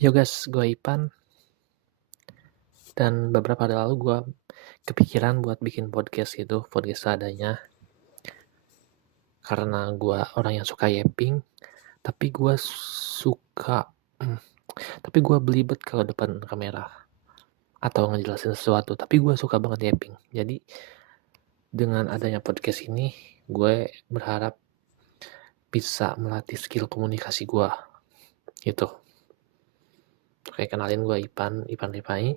Yo guys, gue Ipan, dan beberapa hari lalu gue kepikiran buat bikin podcast seadanya, karena gue orang yang suka yapping, tapi gue suka, tapi gue belibet kalau depan kamera, atau ngejelasin sesuatu, tapi gue suka banget yapping. Jadi, dengan adanya podcast ini, gue berharap bisa melatih skill komunikasi gue, gitu. Oke, kenalin gue Ipan Rifai,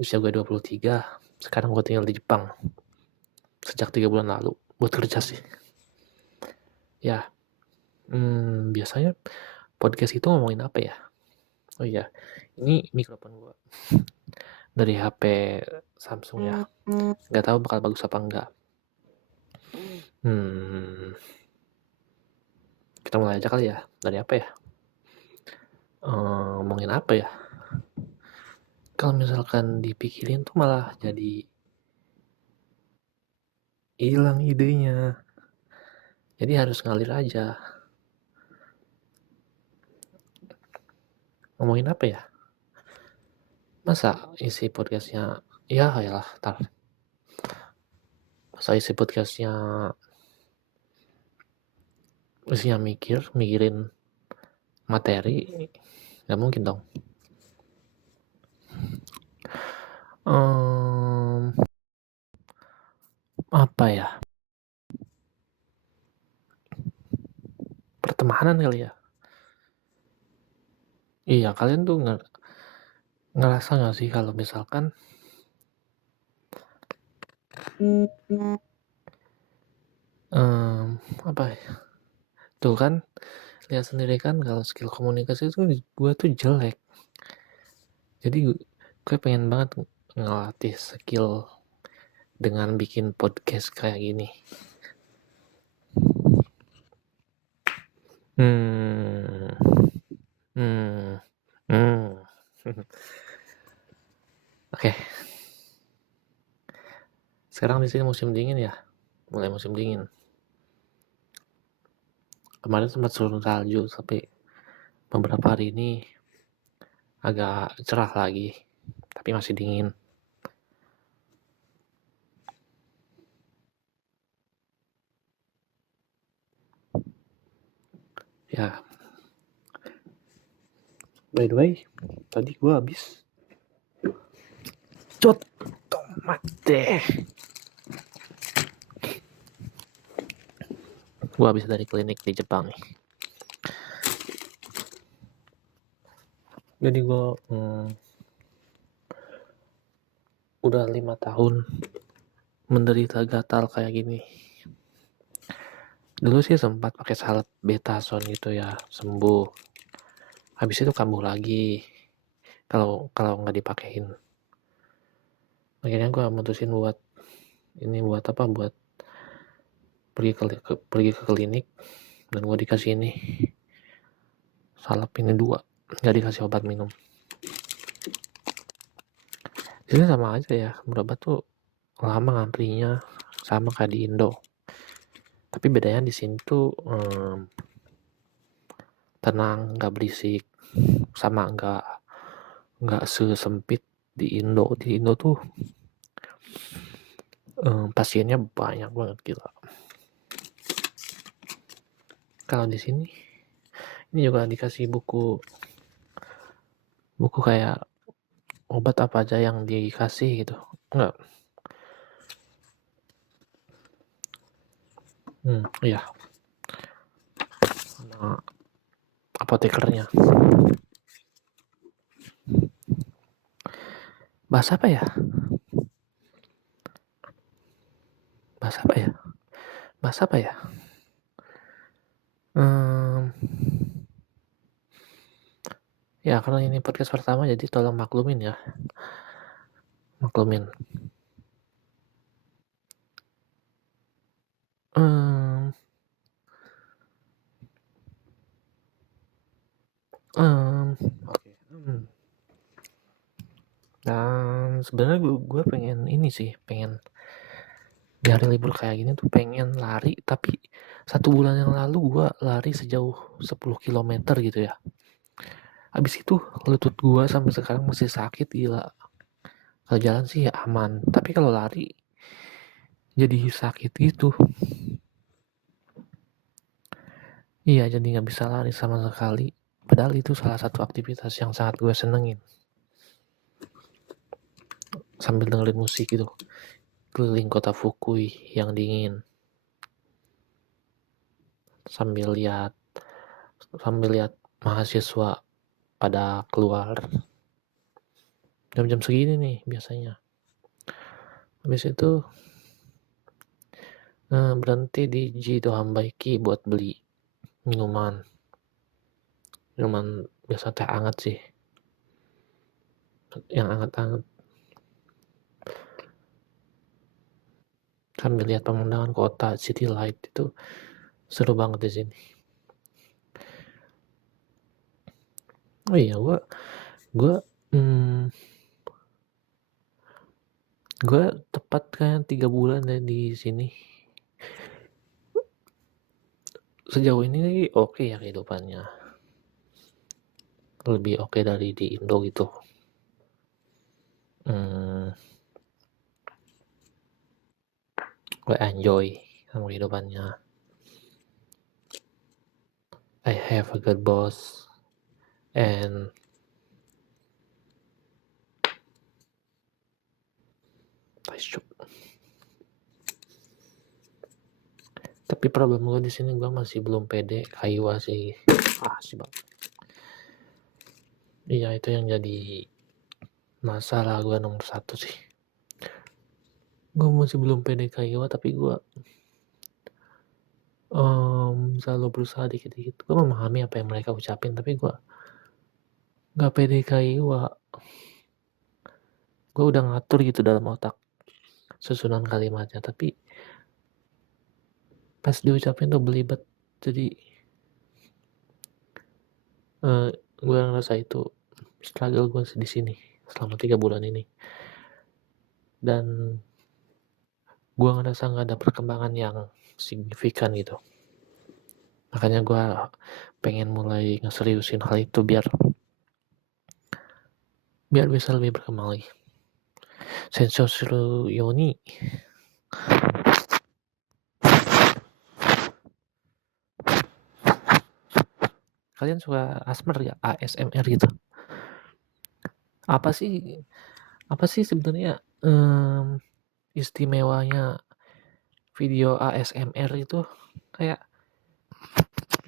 usia gue 23, sekarang gue tinggal di Jepang sejak 3 bulan lalu buat kerja sih. Ya, biasanya podcast itu ngomongin apa ya? Oh iya, ini mikrofon gue dari HP Samsung ya. Nggak tahu bakal bagus apa enggak. Kita mulai aja kali ya. Dari apa ya? Ngomongin apa ya? Kalau misalkan dipikirin tuh malah jadi hilang idenya. Jadi harus ngalir aja. Ngomongin apa ya? Masa isi podcastnya, ya yalah, masa isi podcastnya isinya mikirin materi, nggak mungkin dong. Apa ya? Pertemanan kali ya? Iya, kalian tuh ngerasa nggak sih kalau misalkan apa ya? Tuh kan, lihat sendiri kan kalau skill komunikasi itu gue tuh jelek. Jadi gue pengen banget ngelatih skill dengan bikin podcast kayak gini. Oke. Sekarang di sini musim dingin ya, mulai musim dingin. Kemarin sempat turun salju, tapi beberapa hari ini agak cerah lagi, tapi masih dingin. Ya, by the way, tadi gue habis tomat deh. Gue habis dari klinik di Jepang nih. Jadi gue udah 5 tahun menderita gatal kayak gini. Dulu sih sempat pakai salep Betason gitu ya, sembuh. Habis itu kambuh lagi kalau nggak dipakein. Akhirnya gue mutusin buat pergi ke klinik, dan gue dikasih ini salep ini 2, nggak dikasih obat minum. Jadi sama aja ya, berobat tuh lama ngantrinya, sama kayak di Indo. Tapi bedanya di sini tuh tenang, nggak berisik, sama nggak sesempit di Indo. Di Indo tuh pasiennya banyak banget, gila. Kalau di sini, ini juga dikasih buku kayak obat apa aja yang dikasih gitu, enggak. Iya. Nah, apotekernya. Bahasa apa ya? Ya karena ini podcast pertama, jadi tolong maklumin ya. Oke. Dan sebenarnya gue pengen ini sih, pengen di hari libur kayak gini tuh pengen lari, tapi 1 bulan yang lalu gue lari sejauh 10 km gitu ya. Habis itu lutut gua sampai sekarang masih sakit, gila. Kalau jalan sih ya aman, tapi kalau lari jadi sakit gitu. Iya, jadi nggak bisa lari sama sekali. Padahal itu salah satu aktivitas yang sangat gue senengin. Sambil dengerin musik gitu, keliling kota Fukui yang dingin. Sambil lihat mahasiswa pada keluar. Jam-jam segini nih biasanya. Habis itu berhenti di Jido Hambaiki buat beli minuman biasa teh hangat sih, yang hangat-hangat, sambil lihat pemandangan kota city light. Itu seru banget di sini. Oh iya, gue tepat kan 3 bulan deh di sini. Sejauh ini oke ya kehidupannya, lebih oke dari di Indo gitu. Gue enjoy sama kehidupannya. I have a good boss and tapi problem gue di sini, gue masih belum pede kaiwa sih. Sih bang. Iya, itu yang jadi masalah gue nomor 1 sih. Gue masih belum pede kaiwa, tapi gue selalu berusaha dikit-dikit. Gue memahami apa yang mereka ucapin, tapi gue gak pede kaiwa. Gue udah ngatur gitu dalam otak susunan kalimatnya, tapi pas diucapin tuh belibet. Jadi gue ngerasa itu struggle gue di sini selama 3 bulan ini, dan gue ngerasa nggak ada perkembangan yang signifikan gitu. Makanya gue pengen mulai ngeseriusin hal itu biar bisa lebih berkembang lagi. Sensor suruh Yoni. Kalian suka ASMR gitu? Apa sih sebenarnya istimewanya video ASMR itu? Kayak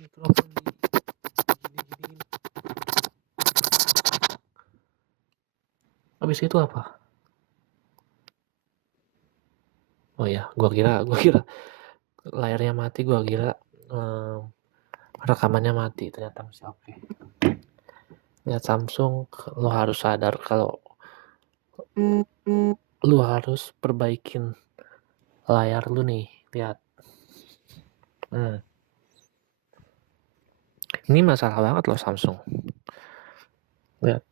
mikrofon digini-giniin. Habis itu apa? Oh ya, gua kira layarnya mati, gua kira rekamannya mati, ternyata masih oke. Lihat Samsung, lo harus sadar kalau lu harus perbaikin layar lu nih. Lihat. Ini masalah banget loh Samsung. Lihat.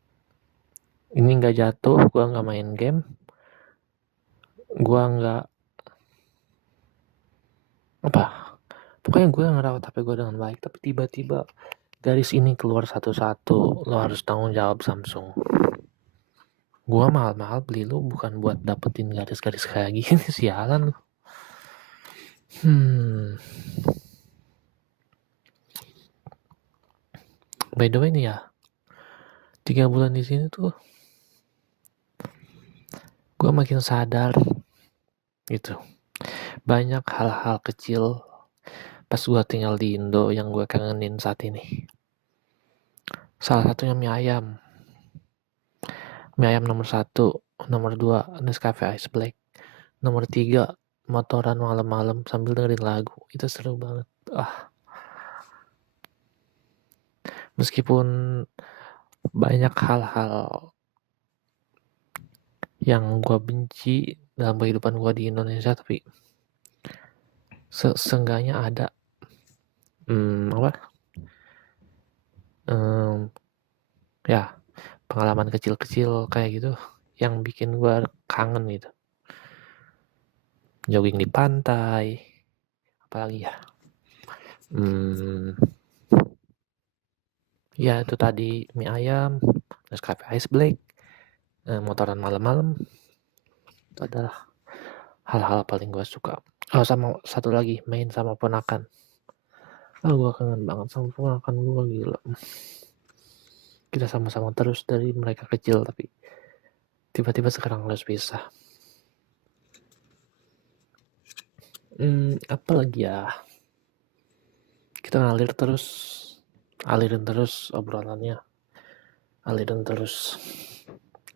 Ini nggak jatuh, gua nggak main game, gua nggak pokoknya gue ngerawat HP gue dengan baik, tapi tiba-tiba garis ini keluar satu-satu. Lo harus tanggung jawab Samsung. Gua mahal-mahal beli lu bukan buat dapetin garis-garis kayak gini. Sialan lu. By the way nih ya, 3 bulan di sini tuh gue makin sadar gitu. Banyak hal-hal kecil pas gue tinggal di Indo yang gue kangenin saat ini. Salah satunya mie ayam. Mie ayam nomor 1, nomor 2 Nescafe Ice Black, nomor 3 motoran malam-malam sambil dengerin lagu. Itu seru banget. Meskipun banyak hal-hal yang gue benci dalam kehidupan gue di Indonesia, tapi seenggaknya ada ya pengalaman kecil-kecil kayak gitu yang bikin gue kangen gitu. Jogging di pantai, apalagi ya, Ya itu tadi mie ayam, Nescafe Ice Black, motoran malam-malam. Itu adalah hal-hal paling gue suka. Oh sama satu lagi, main sama ponakan. Gue kangen banget sama ponakan gue, gila. Kita sama-sama terus dari mereka kecil, tapi tiba-tiba sekarang harus pisah. Apa lagi ya? Kita alirin terus obrolannya, alirin terus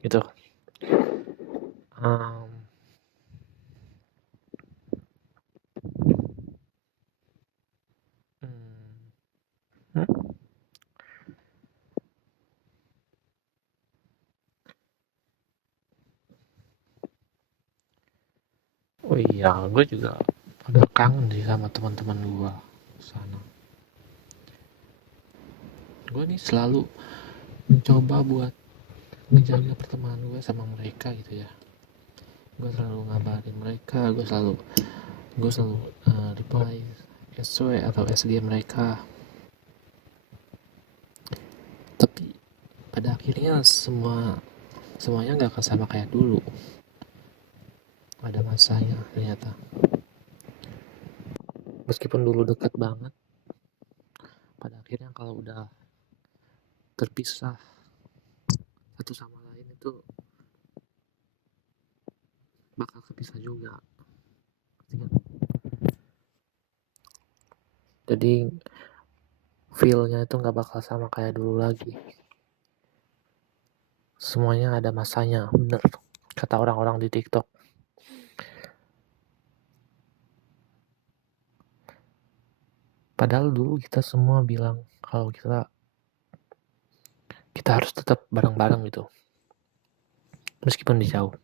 gitu. Um, hmm, oh iya, gue juga udah kangen sih sama teman-teman gue sana. Gue nih selalu mencoba buat menjaga pertemanan gue sama mereka gitu ya. Gue selalu ngabarin mereka, gue selalu reply SW atau SG mereka. Tapi pada akhirnya semuanya nggak akan sama kayak dulu. Ada masanya ternyata. Meskipun dulu dekat banget, pada akhirnya kalau udah terpisah satu sama lain itu bakal kepisah juga. Jadi feel-nya itu nggak bakal sama kayak dulu lagi. Semuanya ada masanya, bener kata orang-orang di TikTok. Padahal dulu kita semua bilang kalau kita harus tetap bareng-bareng gitu, meskipun di jauh.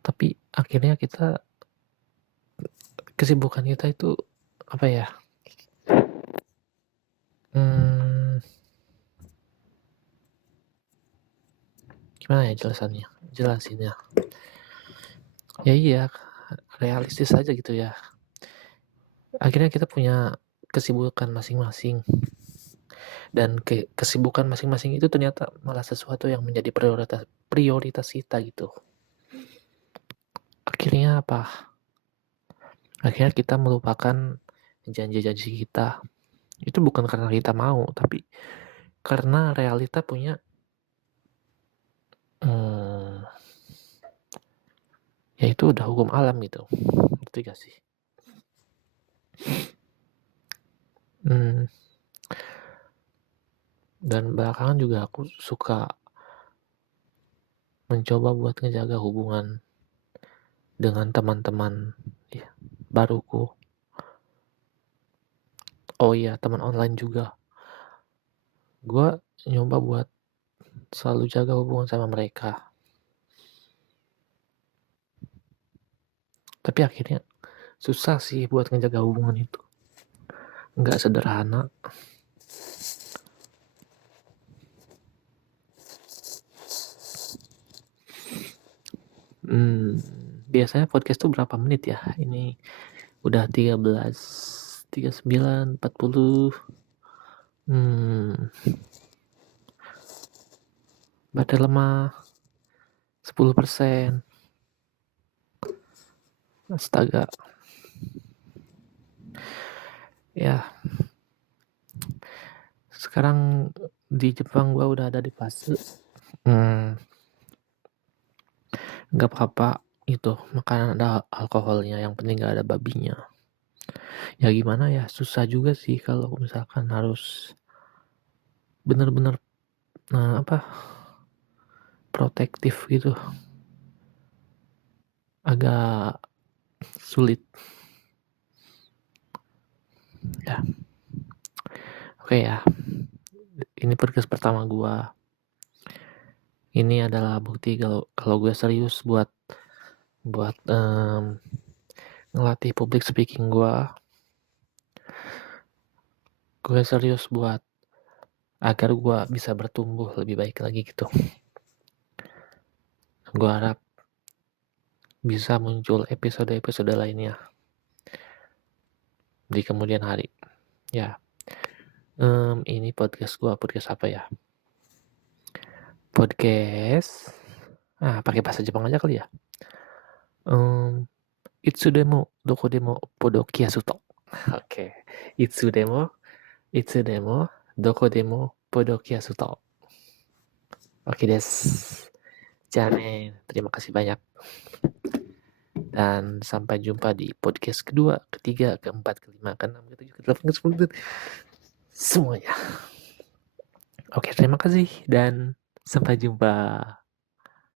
Tapi akhirnya kesibukan kita itu apa ya? Gimana ya jelasinnya? Ya iya, realistis aja gitu ya. Akhirnya kita punya kesibukan masing-masing. Dan kesibukan masing-masing itu ternyata malah sesuatu yang menjadi prioritas kita gitu. Akhirnya apa? Akhirnya kita melupakan janji-janji kita. Itu bukan karena kita mau, tapi karena realita punya ya itu udah hukum alam gitu. Ngerti gak sih? Dan belakangan juga aku suka mencoba buat ngejaga hubungan dengan teman-teman ya, baruku. Oh iya, teman online juga. Gue nyoba buat selalu jaga hubungan sama mereka. Tapi akhirnya susah sih buat ngejaga hubungan itu. Nggak sederhana. Biasanya podcast tuh berapa menit ya? Ini udah 39, 40. Baterai lemah 10%. Astaga. Ya. Sekarang di Jepang gua udah ada di fase nggak apa-apa itu makanan ada alkoholnya, yang penting nggak ada babinya. Ya gimana ya, susah juga sih kalau misalkan harus bener-bener protektif gitu, agak sulit ya. Oke ya, ini podcast pertama gua. Ini adalah bukti kalau gue serius buat ngelatih public speaking gue serius buat agar gue bisa bertumbuh lebih baik lagi gitu. Gue harap bisa muncul episode-episode lainnya di kemudian hari. Ya, Ini podcast apa ya? Podcast, pakai bahasa Jepang aja kali ya? Mmm, Itsudemo, Dokodemo, Podokiasuto. Oke. Itsudemo, Itsudemo, Dokodemo, Podokiasuto. Oke des. Jane, terima kasih banyak. Dan sampai jumpa di podcast kedua, ketiga, keempat, kelima, keenam, ketujuh, kedelapan, ke-10, semuanya. Oke, terima kasih dan sampai jumpa.